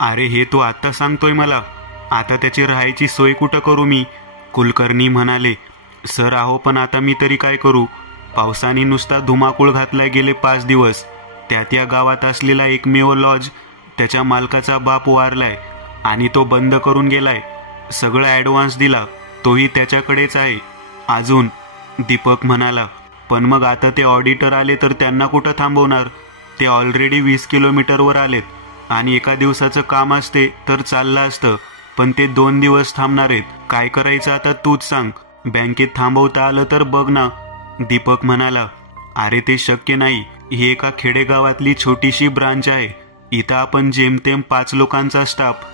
अरे हे तू आत्ता सांगतोय मला? आता त्याची राहायची सोय कुठं करू मी? कुलकर्णी म्हणाले, सर अहो पण आता मी तरी काय करू? पावसाने नुसता धुमाकूळ घातलाय गेले 5 दिवस. त्यात या गावात असलेला एकमेव लॉज त्याच्या मालकाचा बाप वारलाय आणि तो बंद करून गेलाय. सगळं ॲडव्हान्स दिला तोही त्याच्याकडेच आहे अजून. दीपक म्हणाला, पण मग आता ते ऑडिटर आले तर त्यांना कुठं थांबवणार? ते ऑलरेडी 20 किलोमीटरवर आलेत आणि एका दिवसाचं काम असते तर चाललं असतं, पण ते 2 दिवस थांबणार आहेत. काय करायचं आता तूच सांग. बँकेत थांबवता आलं तर बघ ना. दीपक म्हणाला, अरे ते शक्य नाही. ही एका खेडेगावातली छोटीशी ब्रांच आहे. इथं आपण जेमतेम 5 लोकांचा स्टाफ.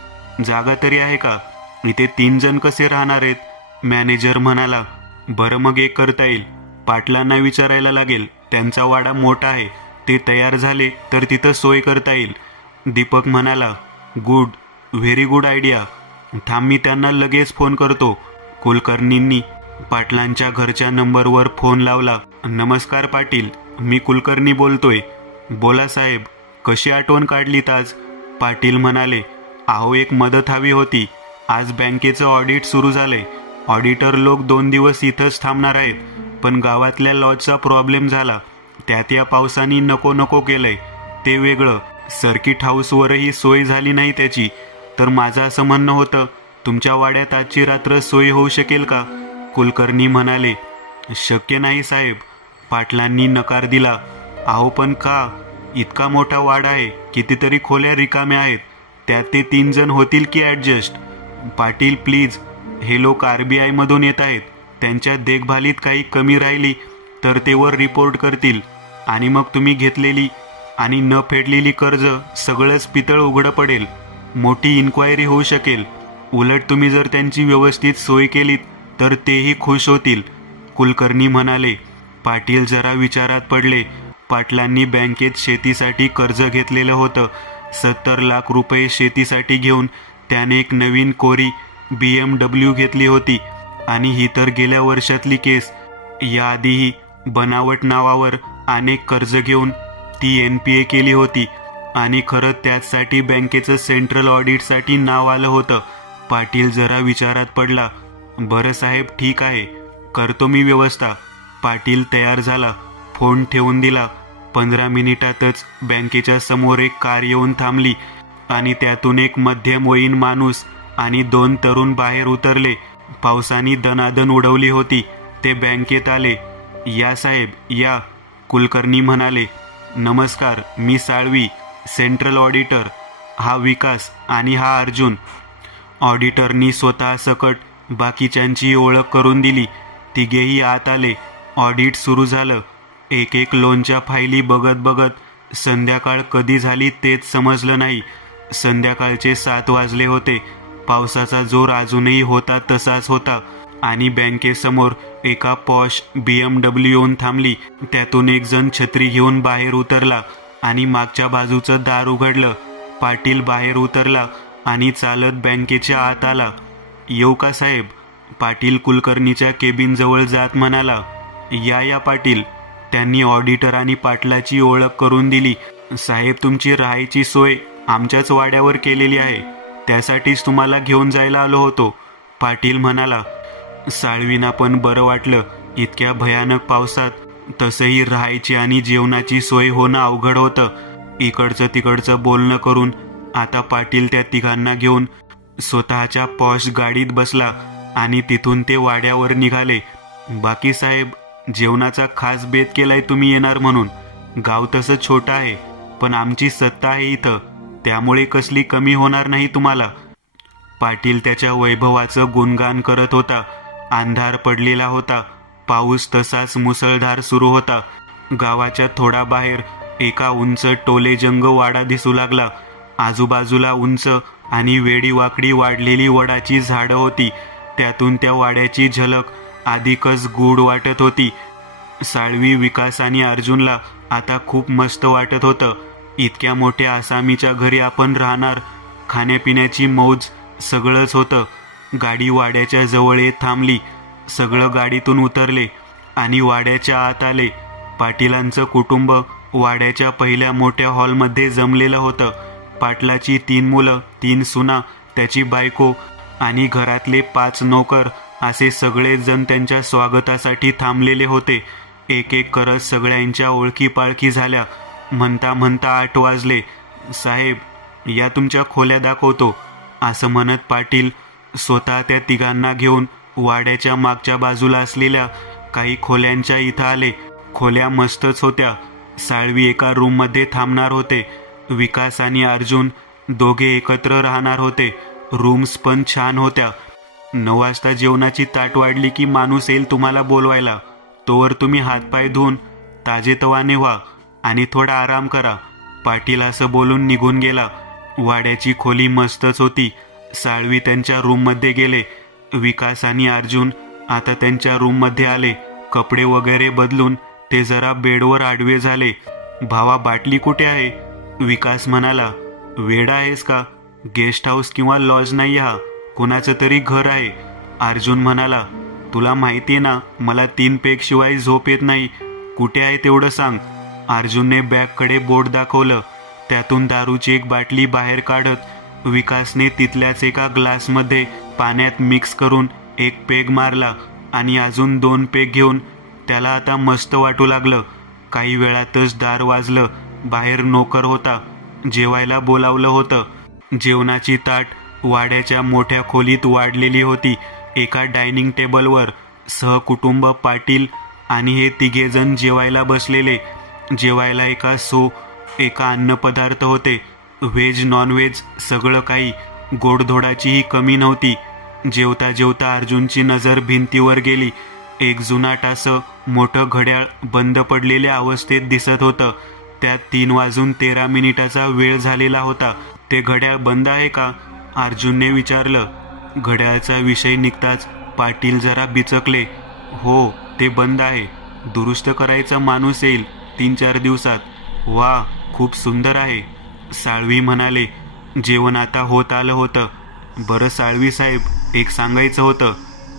जागा तरी आहे का? इथे 3 जण कसे राहणार आहेत? मॅनेजर म्हणाला, बरं मग एक करता येईल. पाटलांना विचारायला लागेल. त्यांचा वाडा मोठा आहे. ते तयार झाले तर तिथं सोय करता येईल. दीपक म्हणाला, गुड, व्हेरी गुड आयडिया. थांब मी त्यांना लगेच फोन करतो. कुलकर्णींनी पाटलांच्या घरच्या नंबरवर फोन लावला. नमस्कार पाटील, मी कुलकर्णी बोलतोय. बोला साहेब, कशी आठवण काढलीत आज? पाटील म्हणाले, अहो एक मदत हवी होती. आज बँकेचं ऑडिट सुरू झालंय. ऑडिटर लोक 2 दिवस इथंच थांबणार आहेत, पण गावातल्या लॉजचा प्रॉब्लेम झाला. त्यात या पावसाने नको नको केलंय. ते वेगळं, सर्किट हाऊसवरही सोय झाली नाही त्याची. तर माझं असं म्हणणं होतं, तुमच्या वाड्यात आजची रात्र सोय होऊ शकेल का? कुलकर्णी म्हणाले, शक्य नाही साहेब. पाटलांनी नकार दिला. अहो पण का? इतका मोठा वाडा आहे, कितीतरी खोल्या रिकाम्या आहेत. त्यात ते 3 जण होतील की ॲडजस्ट? पाटील प्लीज, हे लोक RBI मधून येत आहेत. त्यांच्या देखभालीत काही कमी राहिली तर ते वर रिपोर्ट करतील आणि मग तुम्ही घेतलेली आणि न फेडलेली कर्ज सगळंच पितळ उघडं पडेल. मोठी इन्क्वायरी होऊ शकेल. उलट तुम्ही जर त्यांची व्यवस्थित सोय केलीत तर तेही खुश होतील. कुलकर्णी म्हणाले. पाटील जरा विचारात पडले. पाटलांनी बँकेत शेतीसाठी कर्ज घेतलेलं होतं. 70 लाख रुपये शेतीसाठी घेऊन त्याने एक नवीन कोरी BMW घेतली होती आणि ही तर गेल्या वर्षातली केस. याआधीही बनावट नावावर अनेक कर्ज घेऊन ती NPA केली होती आणि खरं त्याचसाठी बँकेचं सेंट्रल ऑडिटसाठी नाव आलं होतं. पाटील जरा विचारात पडला. बरं साहेब, ठीक आहे, करतो मी व्यवस्था. पाटील तयार झाला. फोन ठेवून दिला. 15 मिनिटातच बँकेच्या समोर एक कार येऊन थांबली आणि त्यातून एक मध्यमवयीन माणूस आणि 2 तरुण बाहेर उतरले. पावसाने दणादण उडवली होती. ते बँकेत आले. या साहेब या, कुलकर्णी म्हणाले. नमस्कार, मी साळवी, सेंट्रल ऑडिटर. हा विकास आणि हा अर्जुन. ऑडिटरनी स्वतः सकट बाकीच्यांची ओळख करून दिली. तिघेही आत आले. ऑडिट सुरू झालं. एक एक लोनच्या फायली बघत बघत संध्याकाळ कधी झाली तेच समजलं नाही. संध्याकाळचे 7 वाजले होते. पावसाचा जोर अजूनही होता तसाच होता आणि बँकेसमोर एका पॉश BMW येऊन थांबली. त्यातून एक जण छत्री घेऊन बाहेर उतरला आणि मागच्या बाजूचं दार उघडलं. पाटील बाहेर उतरला आणि चालत बँकेच्या आत आला. येऊ का साहेब? पाटील कुलकर्णीच्या केबिनजवळ जात म्हणाला. या पाटील. त्यांनी ऑडिटर आणि पाटलाची ओळख करून दिली. साहेब, तुमची राहायची सोय आमच्याच वाड्यावर केलेली आहे. त्यासाठीच तुम्हाला घेऊन जायला आलो होतो. पाटील म्हणाला. साळवींना पण बरं वाटलं. इतक्या भयानक पावसात तसंही राहायची आणि जेवणाची सोय होणं अवघड होतं. इकडचं तिकडचं बोलणं करून आता पाटील त्या तिघांना घेऊन स्वतःच्या पॉश गाडीत बसला आणि तिथून ते वाड्यावर निघाले. बाकी साहेब, जेवणाचा खास बेत केलाय तुम्ही येणार म्हणून. गाव तसं छोटं आहे, पण आमची सत्ता आहे इथं, त्यामुळे कसली कमी होणार नाही तुम्हाला. पाटील त्याच्या वैभवाचं गुणगान करत होता. अंधार पडलेला होता. पाऊस तसाच मुसळधार सुरू होता. गावाच्या थोडा बाहेर एका उंच टोलेजंग वाडा दिसू लागला. आजूबाजूला उंच आणि वेडीवाकडी वाढलेली वडाची झाडं होती. त्यातून त्या वाड्याची झलक अधिकच गूढ वाटत होती. साळवी, विकास आणि अर्जुनला आता खूप मस्त वाटत होतं. इतक्या मोठ्या आसामीच्या घरी आपण राहणार. खाण्यापिण्याची मौज सगळंच होतं. गाडी वाड्याच्या जवळ येत थांबली. सगळं गाडीतून उतरले आणि वाड्याच्या आत आले. पाटीलांचं कुटुंब वाड्याच्या पहिल्या मोठ्या हॉलमध्ये जमलेलं होतं. पाटलाची 3 मुलं, 3 सुना, त्याची बायको आणि घरातले 5 नोकर असे सगळेच जण त्यांच्या स्वागतासाठी थांबलेले होते. एक एक करत सगळ्यांच्या ओळखी पाळखी झाल्या. म्हणता म्हणता 8 वाजले. साहेब, या तुमच्या खोल्या दाखवतो, असं म्हणत पाटील स्वतः त्या तिघांना घेऊन वाड्याच्या मागच्या बाजूला असलेल्या काही खोल्यांच्या इथं आले. खोल्या मस्तच होत्या. साळवी एका रूममध्ये थांबणार होते. विकास आणि अर्जुन दोघे एकत्र राहणार होते. रूम्स पण छान होत्या. 9 वाजता जेवणाची ताट वाढली की माणूस येईल तुम्हाला बोलवायला. तोवर तुम्ही हातपाय धुवून ताजेतवाने व्हा आणि थोडा आराम करा. पाटील असं बोलून निघून गेला. वाड्याची खोली मस्तच होती. साळवी त्यांच्या रूममध्ये गेले. विकास आणि अर्जुन आता त्यांच्या रूममध्ये आले. कपडे वगैरे बदलून ते जरा बेडवर आडवे झाले. भावा, बाटली कुठे आहे? विकास म्हणाला. वेडा आहेस का? गेस्ट हाऊस किंवा लॉज नाही, हा कुणाचं तरी घर आहे. अर्जुन म्हणाला. तुला माहिती ना, मला 3 पेग शिवाय झोप येत नाही. कुठे आहे तेवढं सांग. अर्जुनने बॅगकडे बोट दाखवलं. त्यातून दारूची एक बाटली बाहेर काढत विकासने तिथल्याच एका ग्लासमध्ये पाण्यात मिक्स करून 1 पेग मारला आणि अजून 2 पेग घेऊन त्याला आता मस्त वाटू लागलं. काही वेळातच दार वाजलं. बाहेर नोकर होता. जेवायला बोलावलं होतं. जेवणाची ताट वाड्याच्या मोठ्या खोलीत वाढलेली होती. एका डायनिंग टेबलवर सहकुटुंब पाटील आणि हे तिघेजण जेवायला बसलेले. जेवायला एका अन्नपदार्थ होते. व्हेज नॉनव्हेज सगळं काही. गोडधोडाचीही कमी नव्हती. जेवता जेवता अर्जुनची नजर भिंतीवर गेली. एक जुनाट असं मोठं घड्याळ बंद पडलेल्या अवस्थेत दिसत होतं. त्यात 3:13 वेळ झालेला होता. ते घड्याळ बंद आहे का? अर्जुनने विचारलं. घड्याळाचा विषय निघताच पाटील जरा बिचकले. हो, ते बंद आहे. दुरुस्त करायचा माणूस येईल 3-4 दिवसात. वा, खूप सुंदर आहे, साळवी म्हणाले. जेवण आता होत आलं होतं. बरं साळवी साहेब, एक सांगायचं होतं.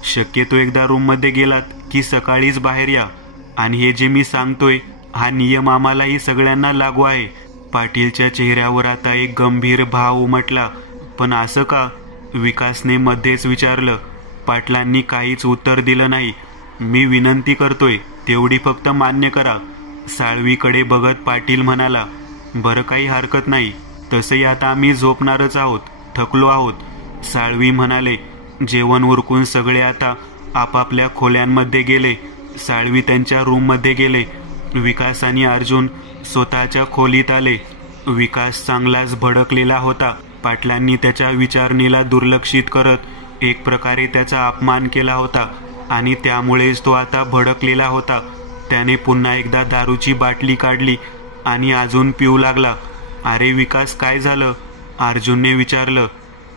शक्यतो एकदा रूममध्ये गेलात की सकाळीच बाहेर या. आणि हे जे मी सांगतोय हा नियम आम्हालाही सगळ्यांना लागू आहे. पाटीलच्या चेहऱ्यावर आता एक गंभीर भाव उमटला. पण असं का? विकासने मध्येच विचारलं. पाटलांनी काहीच उत्तर दिलं नाही. मी विनंती करतोय, तेवढी फक्त मान्य करा. साळवीकडे बघत पाटील म्हणाला. बरं, काही हरकत नाही. तसंही आता आम्ही झोपणारच आहोत, थकलो आहोत, साळवी म्हणाले. जेवण उरकून सगळे आता आपापल्या खोल्यांमध्ये गेले. साळवी त्यांच्या रूममध्ये गेले. विकास आणि अर्जुन स्वतःच्या खोलीत आले. विकास चांगलाच भडकलेला होता. पाटलांनी त्याच्या विचारणीला दुर्लक्षित करत एक प्रकारे त्याचा अपमान केला होता आणि त्यामुळेच तो आता भडकलेला होता. त्याने पुन्हा एकदा दारूची बाटली काढली आणि अजून पिऊ लागला. अरे विकास, काय झालं? अर्जुनने विचारलं.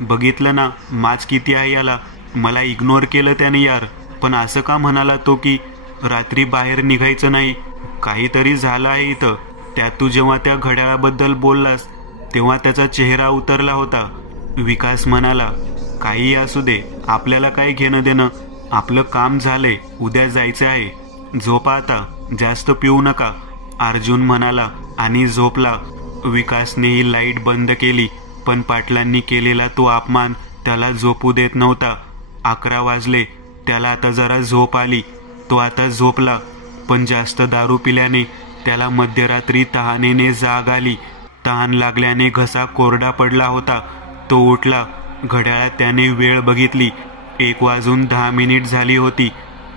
बघितलं ना, माच किती आहे याला. मला इग्नोर केलं त्याने यार. पण असं का म्हणाला तो की रात्री बाहेर निघायचं नाही? काहीतरी झालं आहे इथं. त्यात तू जेव्हा त्या घड्याळाबद्दल बोललास तेव्हा त्याचा चेहरा उतरला होता. विकास म्हणाला. काही असू दे, आपल्याला काय घेणं देणं. आपलं काम झालंय, उद्या जायचं आहे. झोपा आता, जास्त पिऊ नका, अर्जुन म्हणाला आणि झोपला. विकासनेही लाईट बंद केली. पण पाटलांनी केलेला तो अपमान त्याला झोपू देत नव्हता. 11 वाजले. त्याला आता जरा झोप आली. तो आता झोपला. पण जास्त दारू पिल्याने त्याला मध्यरात्री तहानेने जाग आली. तहान लागल्याने घसा कोरडा पडला होता. तो उठला. घड्याळात त्याने वेळ बघितली. 1:10 झाली होती.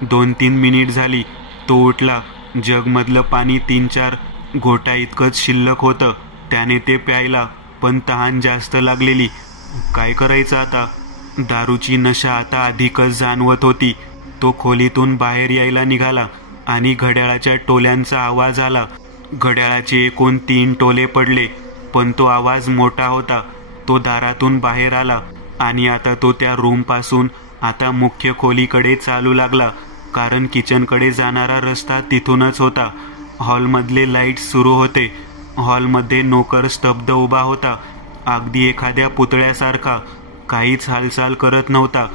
2-3 मिनिट झाली. तो उठला. जगमधलं पाणी 3-4 घोटा इतकंच शिल्लक होतं. त्याने ते प्यायला, पण तहान जास्त लागलेली. काय करायचं आता? दारूची नशा आता अधिकच जाणवत होती. तो खोलीतून बाहेर यायला निघाला आणि घड्याळाच्या टोल्यांचा आवाज आला. घड्याळाचे एकूण 3 टोले पडले, पण तो आवाज मोठा होता. तो दारातून बाहेर आला आणि आता तो त्या रूमपासून आता मुख्य खोलीकडे चालू लागला. कारण किचनकडे जाणारा रस्ता तिथूनच होता. हॉलमधले लाईट्स सुरू होते. हॉलमध्ये नोकर स्तब्ध उभा होता, अगदी एखाद्या पुतळ्यासारखा. काहीच हालचाल करत नव्हता.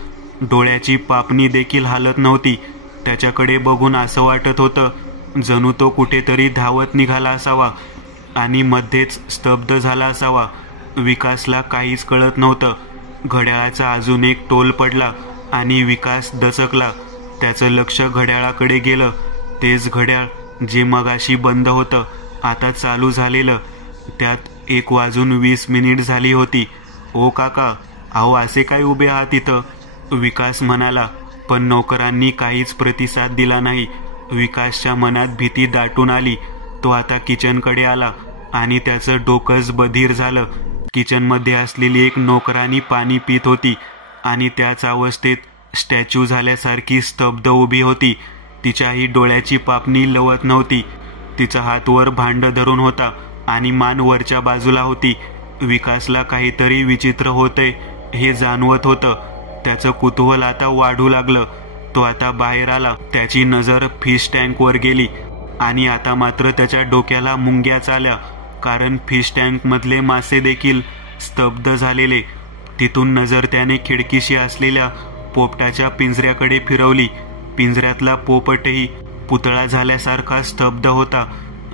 डोळ्याची पापणी देखील हालत नव्हती. त्याच्याकडे बघून असं वाटत होतं जणू तो कुठेतरी धावत निघाला असावा आणि मध्येच स्तब्ध झाला असावा. विकासला काहीच कळत नव्हतं. घड्याळाचा अजून एक टोल पडला आणि विकास दचकला. त्याचं लक्ष घड्याळाकडे गेलं. तेच घड्याळ जे मगाशी बंद होतं आता चालू झालेलं. त्यात 1:20 झाली होती. ओ काका, अहो असे काय उभे आहात इथं? विकास म्हणाला, पण नोकरांनी काहीच प्रतिसाद दिला नाही. विकासच्या मनात भीती दाटून आली. तो आता किचनकडे आला आणि त्याचं डोकंच बधीर झालं. किचनमध्ये असलेली एक नोकरानी पाणी पित होती आणि त्याच अवस्थेत स्टॅच्यू झाल्यासारखी स्तब्ध उभी होती. तिच्याही डोळ्याची पापणी लवत नव्हती. तिचा हात वर भांड धरून होता आणि मान वरच्या बाजूला होती. विकासला काहीतरी विचित्र होतंय हे जाणवत होतं. त्याचं कुतूहल आता वाढू लागलं. तो आता बाहेर आला. त्याची नजर फिश टँकवर गेली आणि आता मात्र त्याच्या डोक्याला मुंग्याच आल्या, कारण फिश टँक मधले मासे देखील स्तब्ध झालेले. तिथून नजर त्याने खिडकीशी असलेल्या पोपटाच्या पिंजऱ्याकडे फिरवली. पिंजऱ्यातला पोपटही पुतळा झाल्यासारखा स्तब्ध होता.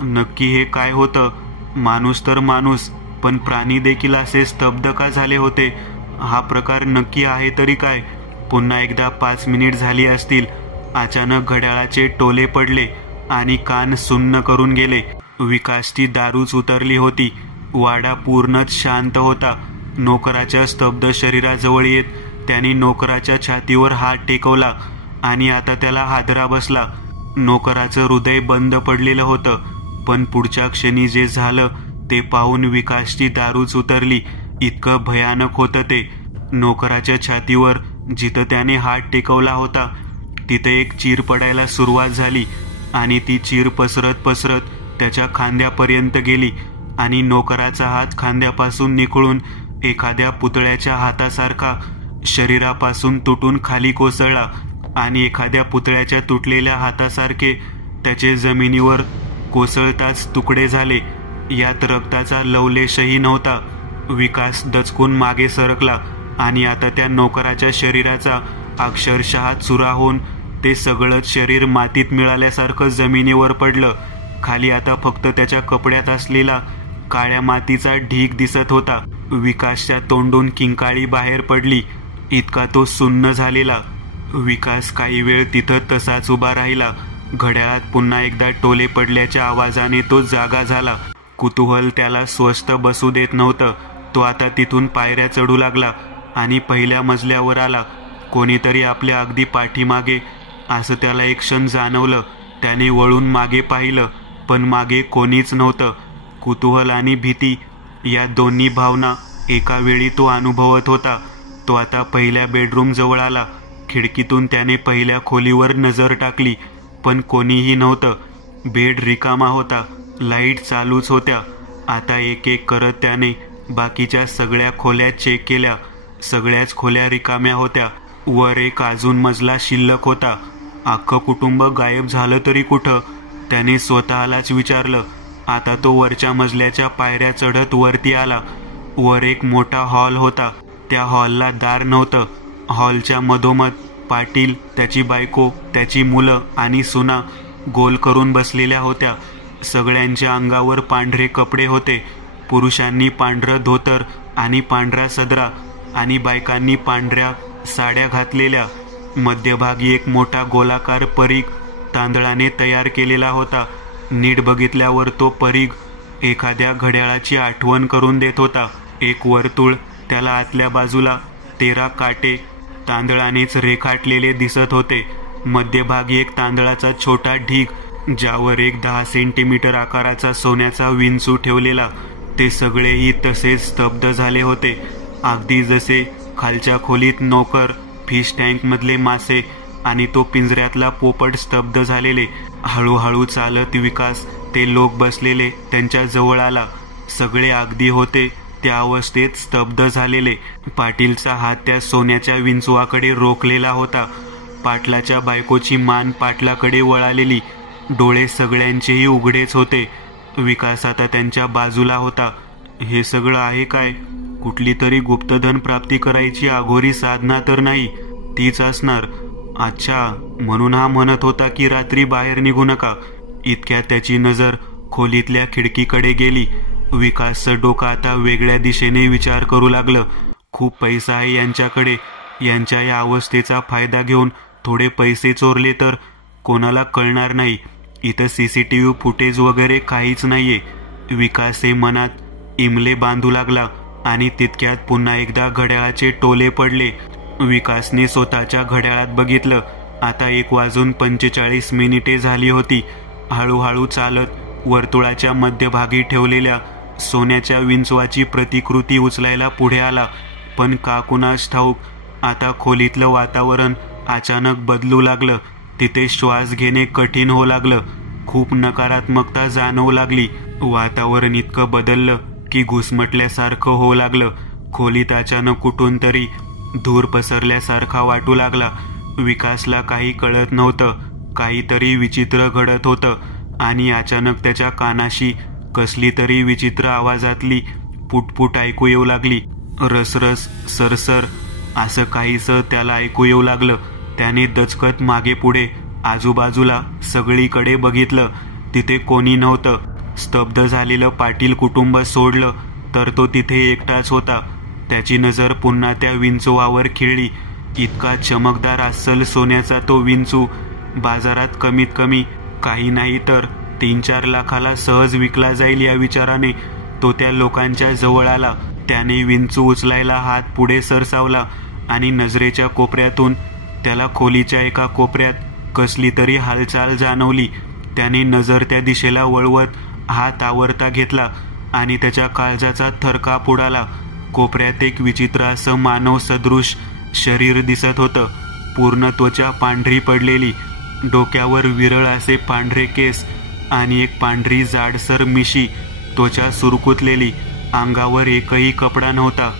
नक्की हे काय होतं? माणूस तर माणूस, पण प्राणी देखील असे स्तब्ध का झाले होते? हा प्रकार नक्की आहे तरी काय? पुन्हा एकदा 5 मिनिट झाली असतील. अचानक घड्याळाचे टोले पडले आणि कान सुन्न करून गेले. विकासची दारूच उतरली होती. वाडा पूर्णच शांत होता. नोकराच्या स्तब्ध शरीराजवळ येत त्याने नोकराच्या छातीवर हात टेकवला आणि आता त्याला हादरा बसला. नोकराचं हृदय बंद पडलेलं होतं, पण पुढच्या क्षणी जे झालं ते पाहून विकासची दारूच उतरली. इतकं भयानक होतं ते. नोकराच्या छातीवर जिथं त्याने हात टेकवला होता तिथे एक चीर पडायला सुरुवात झाली आणि ती चीर पसरत पसरत त्याच्या खांद्यापर्यंत गेली आणि नोकराचा हात खांद्यापासून निखळून एखाद्या पुतळ्याच्या हातासारखा शरीरापासून तुटून खाली कोसळला आणि एखाद्या पुतळ्याच्या तुटलेल्या हातासारखे त्याचे जमिनीवर कोसळताच तुकडे झाले. यात रक्ताचा लवलेशही नव्हता. विकास दचकून मागे सरकला आणि आता त्या नोकराच्या शरीराचा अक्षरशः चुरा होऊन ते सगळंच शरीर मातीत मिळाल्यासारखं जमिनीवर पडलं. खाली आता फक्त त्याच्या कपड्यात असलेला काळ्या मातीचा ढीग दिसत होता. विकासच्या तोंडून किंकाळी बाहेर पडली. इतका तो सुन्न झालेला. विकास काही वेळ तिथं तसाच उभा राहिला. घड्याळात पुन्हा एकदा टोले पडल्याच्या आवाजाने तो जागा झाला. कुतूहल त्याला स्वस्थ बसू देत नव्हतं. तो आता तिथून पायऱ्या चढू लागला आणि पहिल्या मजल्यावर आला. कोणीतरी आपल्या अगदी पाठीमागे असं त्याला एक क्षण जाणवलं. त्याने वळून मागे पाहिलं, पण मागे कोणीच नव्हतं. कुतूहल आणि भीती या दोन्ही भावना एका वेळी तो अनुभवत होता. तो आता पहिल्या बेडरूम जवळ आला. खिडकीतून त्याने पहिल्या खोलीवर नजर टाकली, पण कोणीही नव्हतं. बेड रिकामा होता. लाईट चालूच होत्या. आता एक एक करत त्याने बाकीच्या सगळ्या खोल्या चेक केल्या. सगळ्याच खोल्या रिकाम्या होत्या. वर एक अजून मजला शिल्लक होता. अख्खं कुटुंब गायब झालं तरी कुठं? त्याने स्वतःलाच विचारलं. आता तो वरच्या मजल्याच्या पायऱ्या चढत वरती आला. वर एक मोठा हॉल होता. त्या हॉलला दार नव्हतं. हॉलच्या मधोमध पाटील, त्याची बायको, त्याची मुलं आणि सुना गोल करून बसलेल्या होत्या. सगळ्यांच्या अंगावर पांढरे कपडे होते. पुरुषांनी पांढरं धोतर आणि पांढरा सदरा आणि बायकांनी पांढऱ्या साड्या घातलेल्या. मध्यभागी एक मोठा गोलाकार परीघ तांदळाने तयार केलेला होता. नीट बघितल्यावर तो परीघ एखाद्या घड्याळाची आठवण करून देत होता. एक वर्तुळ, त्याला आतल्या बाजूला 13 काटे तांदळानेच रेखाटलेले दिसत होते. मध्यभागी एक तांदळाचा छोटा ढीग, ज्यावर एक 10 सेंटीमीटर आकाराचा सोन्याचा विंचू ठेवलेला. ते सगळेही तसेच स्तब्ध झाले होते, अगदी जसे खालच्या खोलीत नोकर, फिश टँक मधले मासे आणि तो पिंजऱ्यातला पोपट स्तब्ध झालेले. हळूहळू चालत विकास ते लोक बसलेले त्यांच्या जवळ आला. सगळे अगदी होते त्या अवस्थेत स्तब्ध झालेले. पाटीलचा हात त्या सोन्याच्या विंचवाकडे रोखलेला होता. पाटलाच्या बायकोची मान पाटलाकडे वळालेली. डोळे सगळ्यांचेही उघडेच होते. विकास आता त्यांच्या बाजूला होता. हे सगळं आहे काय? कुठली तरी गुप्तधन प्राप्ती करायची अघोरी साधना तर नाही? तीच असणार. अच्छा, म्हणून हा म्हणत होता की रात्री बाहेर निघू नका. इतक्यात त्याची नजर खोलीतल्या खिडकीकडे गेली. विकासचं डोकं आता वेगळ्या दिशेने विचार करू लागलं. खूप पैसा आहे यांच्याकडे, यांच्या या अवस्थेचा फायदा घेऊन थोडे पैसे चोरले तर कोणाला कळणार नाही. इथं CCTV फुटेज वगैरे काहीच नाहीये. विकास हे मनात इमले बांधू लागला आणि तितक्यात पुन्हा एकदा घड्याळाचे टोले पडले. विकासने स्वतःच्या घड्याळात बघितलं. आता 1:45 झाली होती. हळूहळू चालत वर्तुळाच्या मध्यभागी ठेवलेल्या सोन्याच्या विंचवाची प्रतिकृती उचलायला पुढे आला. पण का कुणास ठाऊक आता खोलीतलं वातावरण अचानक बदलू लागलं. तिथे श्वास घेणे कठीण होऊ लागलं. खूप नकारात्मकता जाणवू लागली. वातावरण इतकं बदललं की घुसमटल्यासारखं होऊ लागलं. खोलीत अचानक कुठून तरी धूर पसरल्यासारखा वाटू लागला. विकासला काही कळत नव्हतं. काहीतरी विचित्र घडत होतं आणि अचानक त्याच्या कानाशी कसली तरी विचित्र आवाजातली पुटपुट ऐकू येऊ लागली. रसरस सरसर असं काहीसं त्याला ऐकू येऊ लागलं. त्याने दचकत मागे पुढे आजूबाजूला सगळीकडे बघितलं. तिथे कोणी नव्हतं. स्तब्ध झालेलं पाटील कुटुंब सोडलं तर तो तिथे एकटाच होता. त्याची नजर पुन्हा त्या विंचवावर खिळली. इतका चमकदार अस्सल सोन्याचा तो विंचू बाजारात कमीत कमी काही नाही तर 3-4 लाखाला सहज विकला जाईल या विचाराने तो त्या लोकांच्या जवळ आला. त्याने विंचू उचलायला हात पुढे सरसावला आणि नजरेच्या कोपऱ्यातून त्याला खोलीच्या एका कोपऱ्यात कसली तरी हालचाल जाणवली. त्याने नजर त्या दिशेला वळवत हात आवरता घेतला आणि त्याच्या काळजाचा थरकाप उडाला. कोपऱ्यात एक विचित्र असं मानव सदृश शरीर दिसत होतं. पूर्ण त्वचा पांढरी पडलेली, डोक्यावर विरळ असे पांढरे केस आणि एक पांढरी जाडसर मिशी, त्वचा सुरकुतलेली. अंगावर एकही कपडा नव्हता.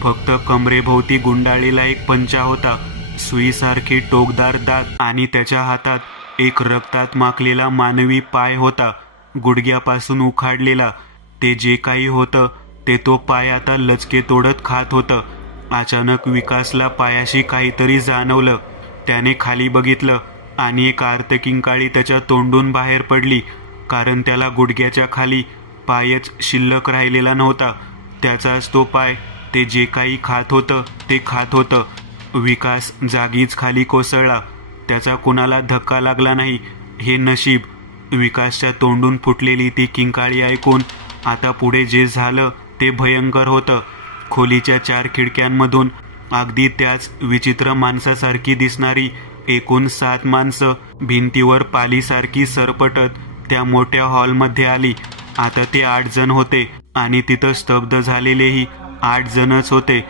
फक्त कमरेभोवती गुंडाळलेला एक पंचा होता. सुईसारखे टोकदार दात आणि त्याच्या हातात एक रक्तात माखलेला मानवी पाय होता, गुडघ्यापासून उखाडलेला. ते जे काही होतं ते तो पाय आता लचके तोडत खात होतं. अचानक विकासला पायाशी काहीतरी जाणवलं. त्याने खाली बघितलं आणि एक आर्तकिंकाळी त्याच्या तोंडून बाहेर पडली. कारण त्याला गुडघ्याच्या खाली पायच शिल्लक राहिलेला नव्हता. त्याचाच तो पाय ते जे काही खात होतं ते खात होतं. विकास जागीच खाली कोसळला. त्याचा कुणाला धक्का लागला नाही. हे नशीब. विकासच्या तोंडून फुटलेली ती किंकाळी ऐकून आता पुढे जे झालं ते भयंकर होतं. खोलीच्या 4 खिडक्यांमधून अगदी त्याच विचित्र माणसासारखी दिसणारी एकूण 7 माणसं भिंतीवर पालीसारखी सरपटत त्या मोठ्या हॉलमध्ये आली. आता ते 8 जण होते आणि तिथं स्तब्ध झालेलेही 8 जणच होते.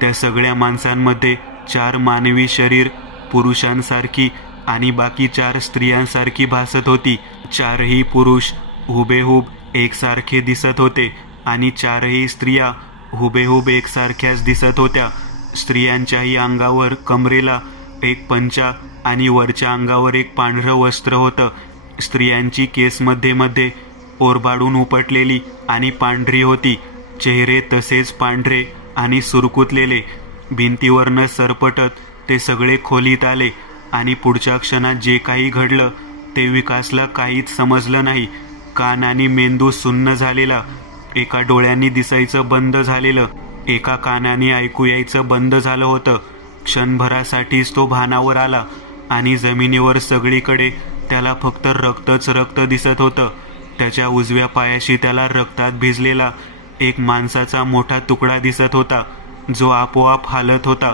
त्या सगळ्या माणसांमध्ये 4 मानवी शरीर पुरुषांसारखी आणि बाकी 4 स्त्रियांसारखी भासत होती. 4ही पुरुष हुबेहूब एकसारखे दिसत होते आणि 4ही स्त्रिया हुबेहूब एकसारख्याच दिसत होत्या. स्त्रियांच्याही अंगावर कमरेला एक पंचा आणि वरच्या अंगावर एक पांढरं वस्त्र होतं. स्त्रियांची केस मध्ये ओरबाडून उपटलेली आणि पांढरी होती. चेहरे तसेच पांढरे आणि सुरकुतलेले. भिंतीवरनं सरपटत ते सगळे खोलीत आले आणि पुढच्या क्षणात जे काही घडलं ते विकासला काहीच समजलं नाही. कान आणि मेंदू सुन्न झालेला. एका डोळ्यांनी दिसायचं बंद झालेलं, एका कानाने ऐकू यायचं बंद झालं होतं. क्षणभरासाठीच तो भानावर आला आणि जमिनीवर सगळीकडे त्याला फक्त रक्तच रक्त दिसत होतं. त्याच्या उजव्या पायाशी त्याला रक्तात भिजलेला एक माणसाचा मोठा तुकडा दिसत होता, जो आपोआप हालत होता.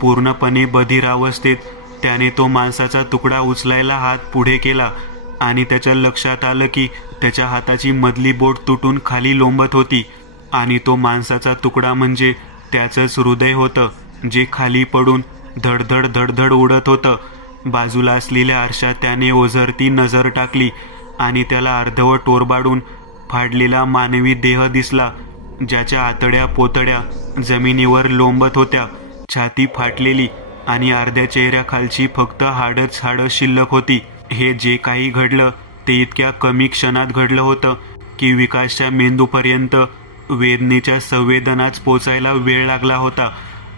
पूर्णपणे बधीर अवस्थेत त्याने तो माणसाचा तुकडा उचलायला हात पुढे केला आणि त्याच्या लक्षात आलं की त्याच्या हाताची मधली बोट तुटून खाली लोंबत होती आणि तो माणसाचा तुकडा म्हणजे त्याचंच हृदय होतं, जे खाली पडून धडधड धडधड उडत होतं. बाजूला असलेल्या आरशात त्याने ओझरती नजर टाकली आणि त्याला अर्धवट ओरबाडून फाडलेला मानवी देह दिसला, ज्याच्या आतड्या पोतड्या जमिनीवर लोंबत होत्या. छाती फाटलेली आणि अर्ध्या चेहऱ्याखालची फक्त हाडच हाडं शिल्लक होती. हे जे काही घडलं ते इतक्या कमी क्षणात घडलं होतं की विकासच्या मेंदूपर्यंत वेदनेच्या संवेदनाच पोचायला वेळ लागला होता.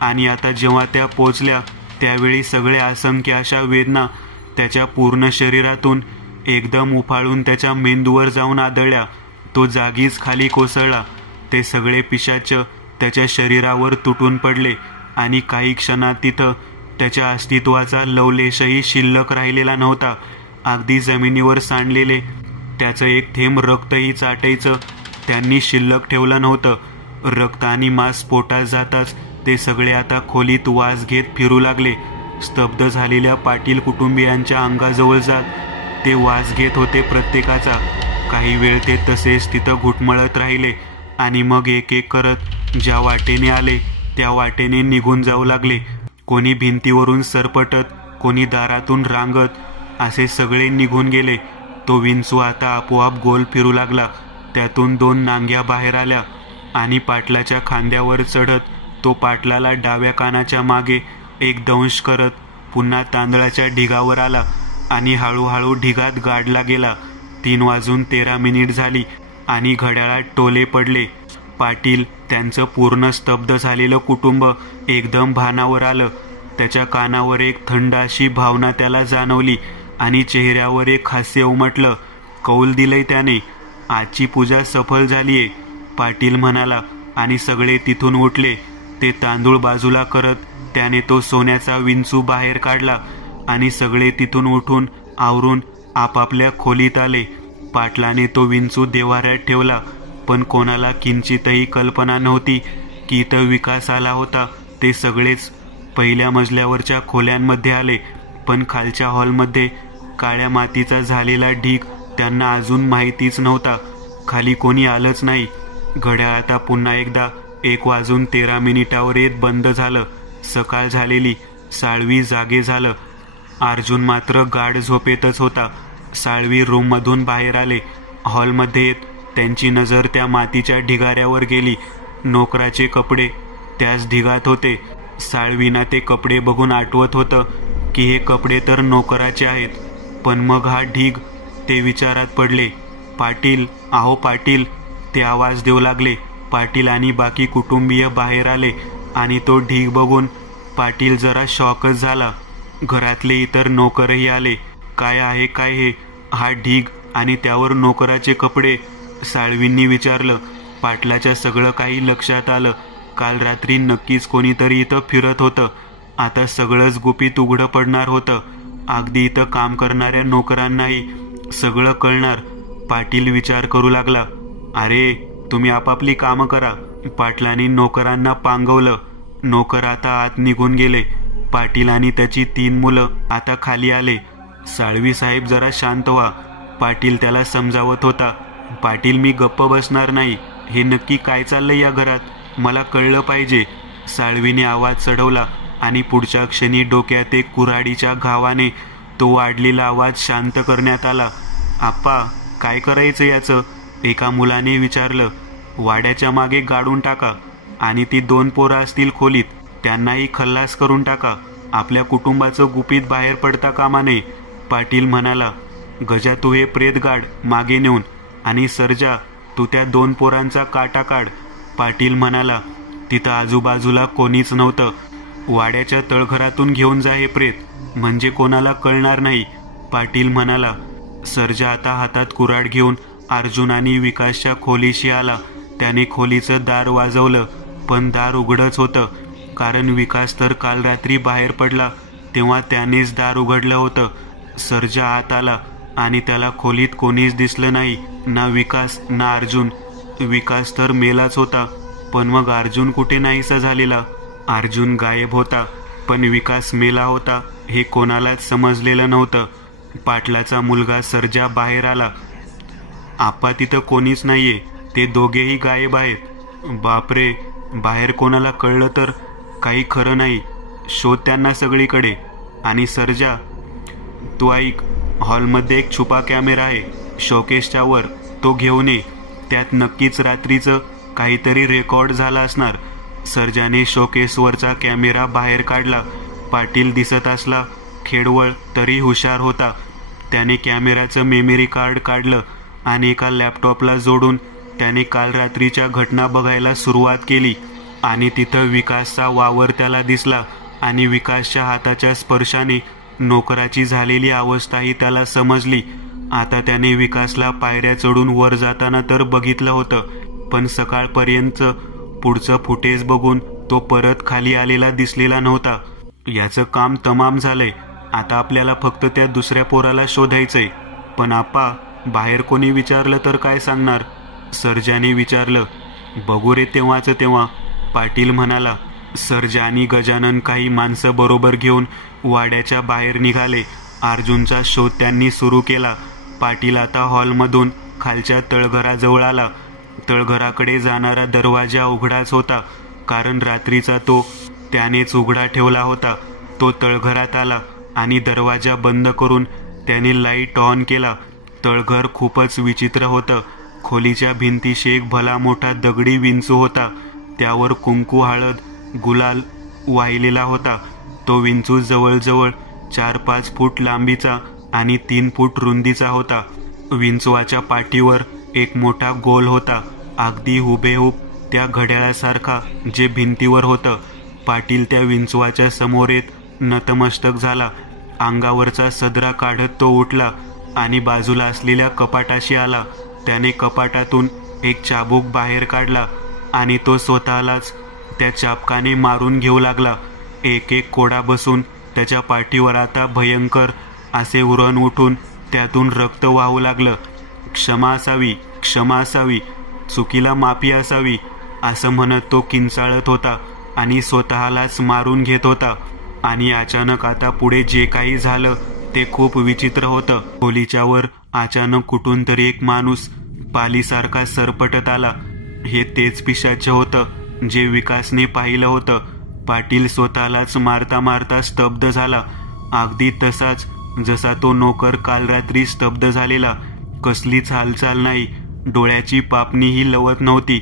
आणि आता जेव्हा त्या पोचल्या त्यावेळी सगळे असंख्य अशा वेदना त्याच्या पूर्ण शरीरातून एकदम उफाळून त्याच्या मेंदूवर जाऊन आदळल्या. तो जागीच खाली कोसळला. ते सगळे पिशाच त्याच्या शरीरावर तुटून पडले आणि काही क्षणात तिथं त्याच्या अस्तित्वाचा लवलेशही शिल्लक राहिलेला नव्हता. अगदी जमिनीवर सांडलेले त्याचं एक थेंब रक्तही चाटायचं त्यांनी शिल्लक ठेवलं नव्हतं. रक्त आणि मांस पोटात जाताच ते सगळे आता खोलीत वास घेत फिरू लागले. स्तब्ध झालेल्या पाटील कुटुंबियांच्या अंगाजवळ जात ते वास घेत होते प्रत्येकाचा. काही वेळ ते तसेच तिथं घुटमळत राहिले आणि मग एक एक करत ज्या वाटेने आले त्या वाटेने निघून जाऊ लागले. कोणी भिंतीवरून सरपटत, कोणी दारातून रांगत, असे सगळे निघून गेले. तो विंचू आता आपोआप गोल फिरू लागला. त्यातून 2 नांग्या बाहेर आल्या आणि पाटलाच्या खांद्यावर चढत तो पाटलाला डाव्या कानाच्या मागे एक दंश करत पुन्हा तांदळाच्या ढिगावर आला आणि हळूहळू ढिगात गाडला गेला. 3:13 झाली आणि घड्याळात टोले पडले. पाटील, त्यांचं पूर्ण स्तब्ध झालेलं कुटुंब एकदम भानावर आलं. त्याच्या कानावर एक थंड अशी भावना त्याला जाणवली आणि चेहऱ्यावर एक हास्य उमटलं. कौल दिलंय त्याने. आजची पूजा सफल झालीये, पाटील म्हणाला आणि सगळे तिथून उठले. ते तांदूळ बाजूला करत त्याने तो सोन्याचा विंचू बाहेर काढला आणि सगळे तिथून उठून आवरून आपापल्या खोलीत आले. पाटलाने तो विंचू देव्हाऱ्यात ठेवला, पण कोणाला किंचितही कल्पना नव्हती की इथं विकास आला होता. ते सगळेच पहिल्या मजल्यावरच्या खोल्यांमध्ये आले, पण खालच्या हॉलमध्ये काळ्या मातीचा झालेला ढीग त्यांना अजून माहितीच नव्हता. खाली कोणी आलंच नाही. घड्याळ आता पुन्हा एकदा 1:13 येत बंद झालं. सकाळ झालेली. साळवी जागे झालं. अर्जुन मात्र गाढ झोपेतच होता. साळवी रूममधून बाहेर आले. हॉलमध्ये येत त्यांची नजर त्या मातीच्या ढिगाऱ्यावर गेली. नोकराचे कपडे त्याच ढिगात होते. साळवींना ते कपडे बघून आठवत होतं की हे कपडे तर नोकराचे आहेत, पण मग हा ढीग? ते विचारात पडले. पाटील, आहो पाटील, ते आवाज देऊ लागले. पाटील आणि बाकी कुटुंबीय बाहेर आले आणि तो ढीग बघून पाटील जरा शॉकच झाला. घरातले इतर नोकरही आले. काय आहे काय हे? हा ढीग आणि त्यावर नोकराचे कपडे? साळवींनी विचारलं. पाटलाच्या सगळं काही लक्षात आलं. काल रात्री नक्कीच कोणीतरी इथं फिरत होतं. आता सगळंच गुपित उघडं पडणार होतं. अगदी इथं काम करणाऱ्या नोकरांनाही सगळं कळणार. पाटील विचार करू लागला. अरे, तुम्ही आपापली कामं करा. पाटलांनी नोकरांना पांगवलं. नोकर आता आत निघून गेले. पाटील आणि त्याची 3 मुलं आता खाली आले. साळवी साहेब, जरा शांत व्हा, पाटील त्याला समजावत होता. पाटील, मी गप्प बसणार नाही. हे नक्की काय चाललंय या घरात? मला कळलं पाहिजे. साळवीने आवाज चढवला आणि पुढच्या क्षणी डोक्यात एक कुऱ्हाडीच्या घावाने तो वाढलेला आवाज शांत करण्यात आला. आप्पा, काय करायचं याचं? एका मुलाने विचारलं. वाड्याच्या मागे गाडून टाका आणि ती 2 पोरं असतील खोलीत, त्यांनाही खल्लास करून टाका. आपल्या कुटुंबाचं गुपित बाहेर पडता कामा नये, पाटील म्हणाला. गजा, तू हे प्रेत गाड मागे नेऊन, आणि सर्जा, तू त्या 2 पोरांचा काटा काढ, पाटील म्हणाला. तिथं आजूबाजूला कोणीच नव्हतं. वाड्याच्या तळघरातून घेऊन जा हे प्रेत, म्हणजे कोणाला कळणार नाही, पाटील म्हणाला. सर्जा आता हातात कुऱ्हाड घेऊन अर्जुन आणि विकासच्या खोलीशी आला. त्याने खोलीचं दार वाजवलं, पण दार उघडच होतं, कारण विकास तर काल रात्री बाहेर पडला तेव्हा त्यानेच दार उघडलं होतं. सर्जा आत आला आणि त्याला खोलीत कोणीच दिसलं नाही, ना विकास ना अर्जुन. विकास तर मेलाच होता, पण मग अर्जुन कुठे नाहीसा झालेला. अर्जुन गायब होता, पण विकास मेला होता हे कोणालाच समजलेलं नव्हतं. पाटलाचा मुलगा सर्जा बाहेर आला. आप्पा, तिथं कोणीच नाहीये. ते दोघेही गायब आहेत. बापरे, बाहेर कोणाला कळलं तर काही खरं नाही. शोध त्यांना सगळीकडे. आणि सर्जा, तू ऐक, हॉलमध्ये एक छुपा कॅमेरा आहे शोकेसच्या वर, तो घेऊन ये. त्यात नक्कीच रात्रीचं काहीतरी रेकॉर्ड झाला असणार. सर्जाने शोकेसवरचा कॅमेरा बाहेर काढला. पाटील दिसत असला खेडवळ तरी हुशार होता. त्याने कॅमेऱ्याचं मेमरी कार्ड काढलं आणि एका लॅपटॉपला जोडून त्याने काल रात्रीच्या घटना बघायला सुरुवात केली. आणि तिथं विकासचा वावर त्याला दिसला आणि विकासच्या हाताच्या स्पर्शाने नोकराची झालेली अवस्थाही त्याला समजली. आता त्याने विकासला पायऱ्या चढून वर जाताना तर बघितलं होतं, पण सकाळपर्यंत पुढचं फुटेज बघून तो परत खाली आलेला दिसलेला नव्हता. याचं काम तमाम झालंय. आता आपल्याला फक्त त्या दुसऱ्या पोराला शोधायचंय. पण आप्पा, बाहेर कोणी विचारलं तर काय सांगणार? सर्जाने विचारलं. बघू रे तेव्हाच तेव्हा, पाटील म्हणाला. सर्जा आणि गजानन काही माणसं बरोबर घेऊन वाड्याच्या बाहेर निघाले. अर्जुनचा शोध त्यांनी सुरू केला. पाटील आता हॉलमधून खालच्या तळघराजवळ आला. तळघराकडे जाणारा दरवाजा उघडाच होता, कारण रात्रीचा तो त्यानेच उघडा ठेवला होता. तो तळघरात आला आणि दरवाजा बंद करून त्याने लाईट ऑन केला. तळघर खूपच विचित्र होतं. खोलीच्या भिंतीशी एक भला मोठा दगडी विंचू होता. त्यावर कुंकू, हळद, गुलाल वाहिलेला होता. तो विंचू जवळजवळ 4-5 फूट लांबीचा आणि 3 फूट रुंदीचा होता. विंचवाच्या पाठीवर एक मोठा गोल होता, अगदी हुबेहूब त्या घड्याळासारखा जे भिंतीवर होतं. पाटील त्या विंचवाच्या समोर येत नतमस्तक झाला. अंगावरचा सदरा काढत तो उठला आणि बाजूला असलेल्या कपाटाशी आला. त्याने कपाटातून एक चाबूक बाहेर काढला आणि तो स्वतःलाच त्या चाबकाने मारून घेऊ लागला. एक एक कोडा बसून त्याच्या पाठीवर आता भयंकर असे उरण उठून त्यातून रक्त वाहू लागलं. क्षमा असावी, क्षमा असावी, चुकीला माफी असावी, असं म्हणत तो किंचाळत होता आणि स्वतःलाच मारून घेत होता. आणि अचानक आता पुढे जे काही झालं ते खूप विचित्र होतं. खोलीच्या वर अचानक कुठून तरी एक माणूस पालीसारखा सरपटत आला. हे तेच पिशाच होतं जे विकासने पाहिलं होतं. पाटील स्वतःलाच मारता मारता स्तब्ध झाला, अगदी तसाच जसा तो नोकर काल रात्री स्तब्ध झालेला. कसलीच हालचाल नाही, डोळ्याची पापणीही लवत नव्हती.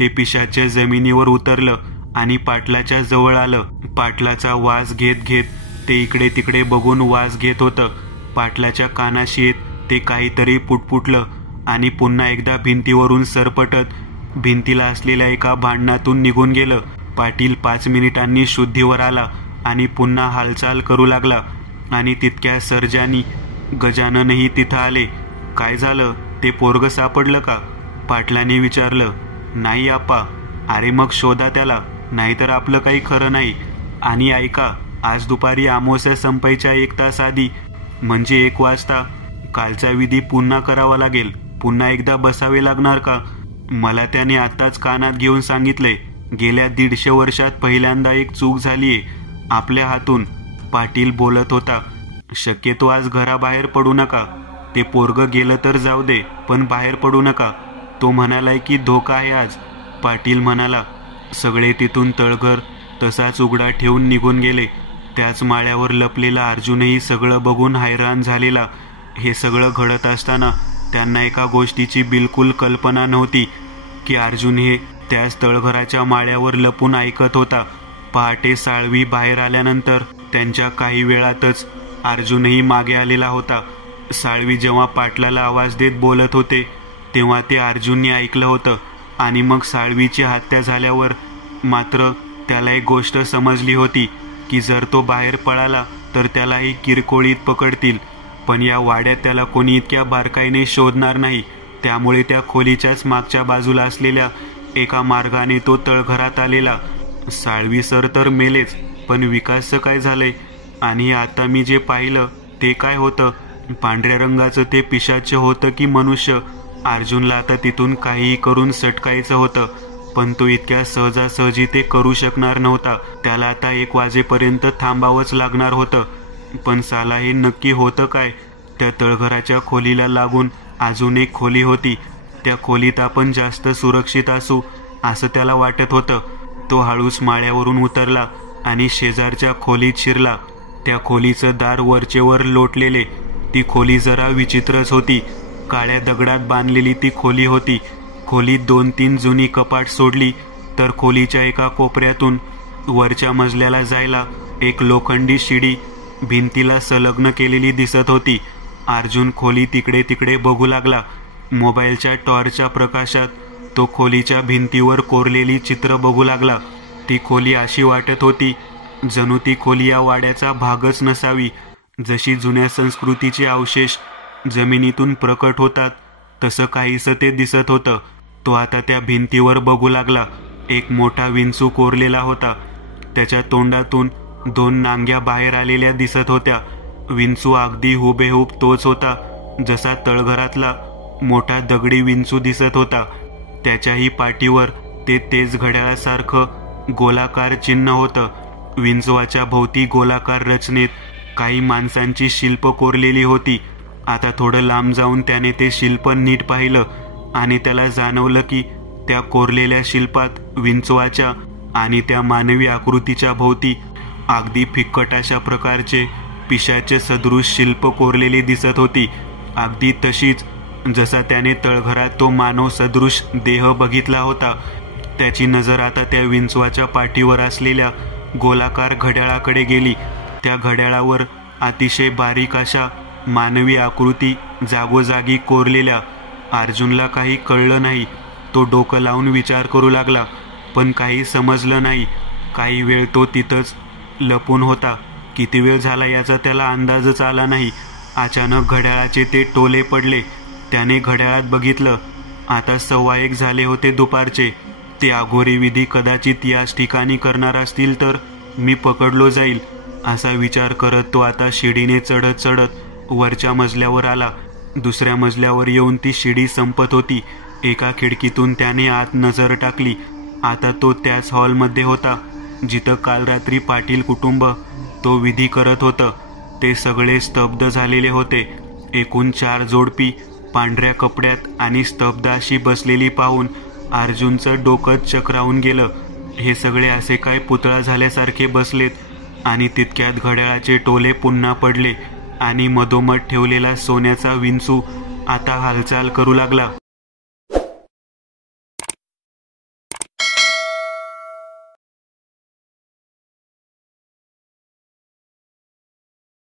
ते पिशाच्या जमिनीवर उतरलं आणि पाटलाच्या जवळ आलं. पाटलाचा वास घेत घेत ते इकडे तिकडे बघून वास घेत होतं. पाटलाच्या कानाशी येत ते काहीतरी पुटपुटलं आणि पुन्हा एकदा भिंतीवरून सरपटत भिंतीला असलेल्या एका भांडणातून निघून गेलं. पाटील 5 मिनिटांनी शुद्धीवर आला आणि पुन्हा हालचाल करू लागला. आणि तितक्या सर्जानी गजाननही तिथं आले. काय झालं, ते पोरग सापडलं का? पाटलाने विचारलं. नाही आप्पा. अरे मग शोधा त्याला, नाहीतर आपलं काही खरं नाही. आणि ऐका, आज दुपारी अमावस्या संपायच्या 1 तास आधी, म्हणजे 1 वाजता कालचा विधी पुन्हा करावा लागेल. पुन्हा एकदा बसावे लागणार का? मला त्याने आत्ताच कानात घेऊन सांगितलंय. गेल्या 150 वर्षात पहिल्यांदा एक चूक झालीये आपल्या हातून. पाटील बोलत होता. शक्यतो आज घराबाहेर पडू नका. ते पोरग गेलं तर जाऊ दे, पण बाहेर पडू नका. तो म्हणालाय की धोका आहे आज. पाटील म्हणाला. सगळे तिथून तळघर तसाच उघडा ठेवून निघून गेले. त्याच माळ्यावर लपलेला अर्जुनही सगळं बघून हैराण झालेला. हे सगळं घडत असताना त्यांना एका गोष्टीची बिलकुल कल्पना नव्हती की अर्जुन हे त्याच तळघराच्या माळ्यावर लपून ऐकत होता. पहाटे साळवी बाहेर आल्यानंतर त्यांच्या काही वेळातच अर्जुनही मागे आलेला होता. साळवी जेव्हा पाटलाला आवाज देत बोलत होते तेव्हा ते अर्जुनने ऐकलं होतं. आणि मग साळवीची हत्या झाल्यावर मात्र त्याला एक गोष्ट समजली होती की जर तो बाहेर पळाला तर त्यालाही किरकोळीत पकडतील. पण या वाड्यात त्याला कोणी इतक्या बारकाईने शोधणार नाही. त्यामुळे त्या खोलीच्याच मागच्या बाजूला असलेल्या एका मार्गाने तो तळघरात आलेला. साळवी सर तर मेलेच, पण विकासचं काय झालंय? आणि आता मी जे पाहिलं ते काय होतं? पांढऱ्या रंगाचं ते पिशाच होतं की मनुष्य? अर्जुनला आता तिथून काहीही करून सटकायचं होतं, पण तो इतक्या सहजासहजी ते करू शकणार नव्हता. त्याला आता 1 वाजेपर्यंत थांबावंच लागणार होतं. पण साला हे नक्की होतं काय? त्या तळघराच्या खोलीला लागून अजून एक खोली होती. त्या खोलीत आपण जास्त सुरक्षित असू असं त्याला वाटत होतं. तो हळूच माळ्यावरून उतरला आणि शेजारच्या खोलीत शिरला. त्या खोलीचं दार वरचेवर लोटलेले. ती खोली जरा विचित्रच होती. काळ्या दगडात बांधलेली ती खोली होती. खोलीत 2-3 जुनी कपाट सोडली तर खोलीच्या एका कोपऱ्यातून वरच्या मजल्याला जायला एक लोखंडी शिडी भिंतीला संलग्न केलेली दिसत होती. अर्जुन खोली तिकडे तिकडे बघू लागला. मोबाईलच्या टॉर्चच्या प्रकाशात तो खोलीच्या भिंतीवर कोरलेली चित्र बघू लागला. ती खोली अशी वाटत होती जणू ती खोली या वाड्याचा भागच नसावी. जशी जुन्या संस्कृतीचे अवशेष जमिनीतून प्रकट होतात तसं काहीसं ते दिसत होतं. तो आता त्या भिंतीवर बघू लागला. एक मोठा विंचू कोरलेला होता. त्याच्या तोंडातून 2 नांग्या बाहेर आलेल्या दिसत होत्या. विंचू अगदी हुबेहूब तोच होता जसा तळघरातला मोठा दगडी विंचू दिसत होता. त्याच्याही पाठीवर ते तेज घड्याळासारखं गोलाकार चिन्ह होतं. विंचवाच्या भोवती गोलाकार रचनेत काही माणसांची शिल्प कोरलेली होती. आता थोडं लांब जाऊन त्याने ते शिल्प नीट पाहिलं आणि त्याला जाणवलं की त्या कोरलेल्या शिल्पात विंचवाच्या आणि त्या मानवी आकृतीच्या भोवती अगदी फिक्कट अशा प्रकारचे पिशाचे सदृश शिल्प कोरलेली दिसत होती. अगदी तशीच जसा त्याने तळघरात तो मानव सदृश देह बघितला होता. त्याची नजर आता त्या विंचवाच्या पाठीवर असलेल्या गोलाकार घड्याळाकडे गेली. त्या घड्याळावर अतिशय बारीक अशा मानवी आकृती जागोजागी कोरलेल्या. अर्जुनला काही कळलं नाही. तो डोकं लावून विचार करू लागला, पण काही समजलं नाही. काही वेळ तो तिथंच लपून होता. किती वेळ झाला याचा त्याला अंदाजच आला नाही. अचानक घड्याळाचे ते टोले पडले. त्याने घड्याळात बघितलं. आता 1:15 झाले होते दुपारचे. ते अघोरी विधी कदाचित याच ठिकाणी करणार असतील तर मी पकडलो जाईल, असा विचार करत तो आता शिडीने चढत चढत वरच्या मजल्यावर आला. दुसऱ्या मजल्यावर येऊन ती शिडी संपत होती. एका खिडकीतून त्याने आत नजर टाकली. आता तो त्याच हॉलमध्ये होता जिथं काल रात्री पाटील कुटुंब तो विधी करत होतं. ते सगळे स्तब्ध झालेले होते. एकूण 4 जोडपी पांढऱ्या कपड्यात आणि स्तब्ध अशी बसलेली पाहून अर्जुनचं डोकंच चक्रावून गेलं. हे सगळे असे काय पुतळा झाल्यासारखे बसलेत. आणि तितक्यात घड्याळाचे टोले पुन्हा पडले आणि मधोमध ठेवलेला सोन्याचा विंचू आता हालचाल करू लागला.